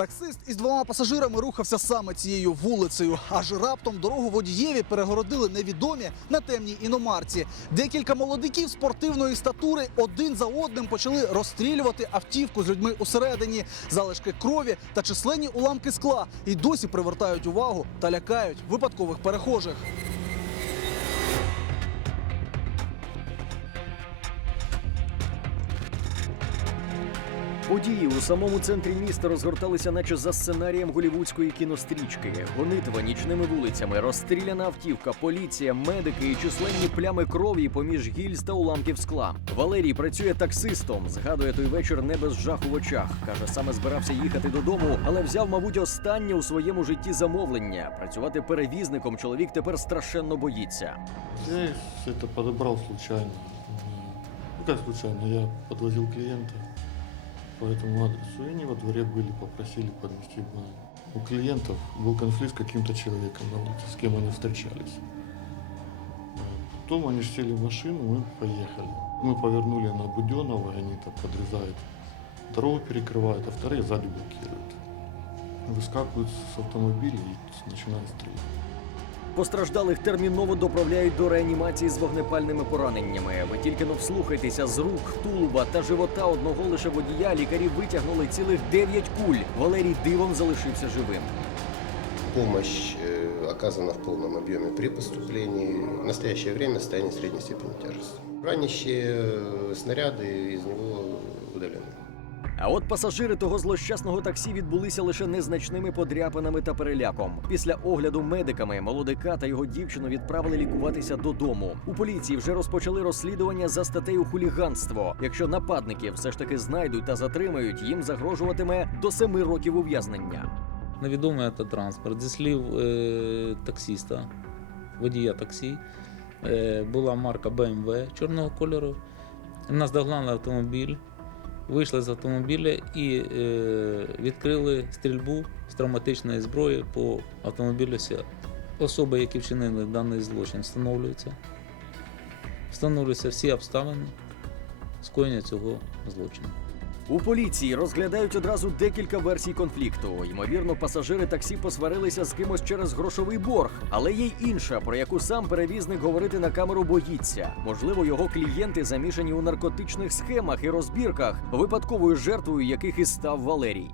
Таксист із двома пасажирами рухався саме цією вулицею. Аж раптом дорогу водієві перегородили невідомі на темній іномарці. Декілька молодиків спортивної статури один за одним почали розстрілювати автівку з людьми усередині. Залишки крові та численні уламки скла і досі привертають увагу та лякають випадкових перехожих. Події у самому центрі міста розгорталися, наче за сценарієм голівудської кінострічки. Гонитва нічними вулицями, розстріляна автівка, поліція, медики і численні плями крові поміж гільз та уламків скла. Валерій працює таксистом. Згадує той вечір не без жаху в очах. каже, саме збирався їхати додому, але взяв, мабуть, останнє у своєму житті замовлення. Працювати перевізником чоловік тепер страшенно боїться. Я их это подобрал случайно. Ну как случайно, я подвозил клиента по этому адресу, и они во дворе были, попросили подвезти в банк. У клиентов был конфликт с каким-то человеком на улице, с кем они встречались. Э, Потом они ж сели в машину, мы поехали. Мы повернули на Буденова, и они так подрезают, дорогу перекрывают, а вторые сзади блокируют. Выскакивают с автомобиля и начинают стрелять. Постраждалих терміново доправляють до реанімації з вогнепальними пораненнями. Ви тільки но вслухайтеся з рук, тулуба та живота одного лише водія. Лікарі витягнули цілих дев'ять куль. Валерій дивом залишився живим. Помощь э, оказана в полном объеме при поступлении. В настоящее время состояние средней степени тяжести. Ранящие э, снаряды из него удалены. А от пасажири того злощасного таксі відбулися лише незначними подряпинами та переляком. Після огляду медиками молодика та його дівчину відправили лікуватися додому. У поліції вже розпочали розслідування за статтею хуліганство. Якщо нападники все ж таки знайдуть та затримають, їм загрожуватиме до семи років ув'язнення. Невідомий автотранспорт. Зі слів е, таксиста, водія таксі, е, була марка BMW чорного кольору. Наздогнали автомобіль, вийшли з автомобіля і е, відкрили стрільбу з травматичної зброї по автомобілю Сіат. Особи, які вчинили даний злочин, встановлюються. Встановлюються всі обставини скоєння цього злочину. У поліції розглядають одразу декілька версій конфлікту. Ймовірно, пасажири таксі посварилися з кимось через грошовий борг, але є й інша, про яку сам перевізник говорити на камеру боїться. Можливо, його клієнти замішані у наркотичних схемах і розбірках, випадковою жертвою яких і став Валерій.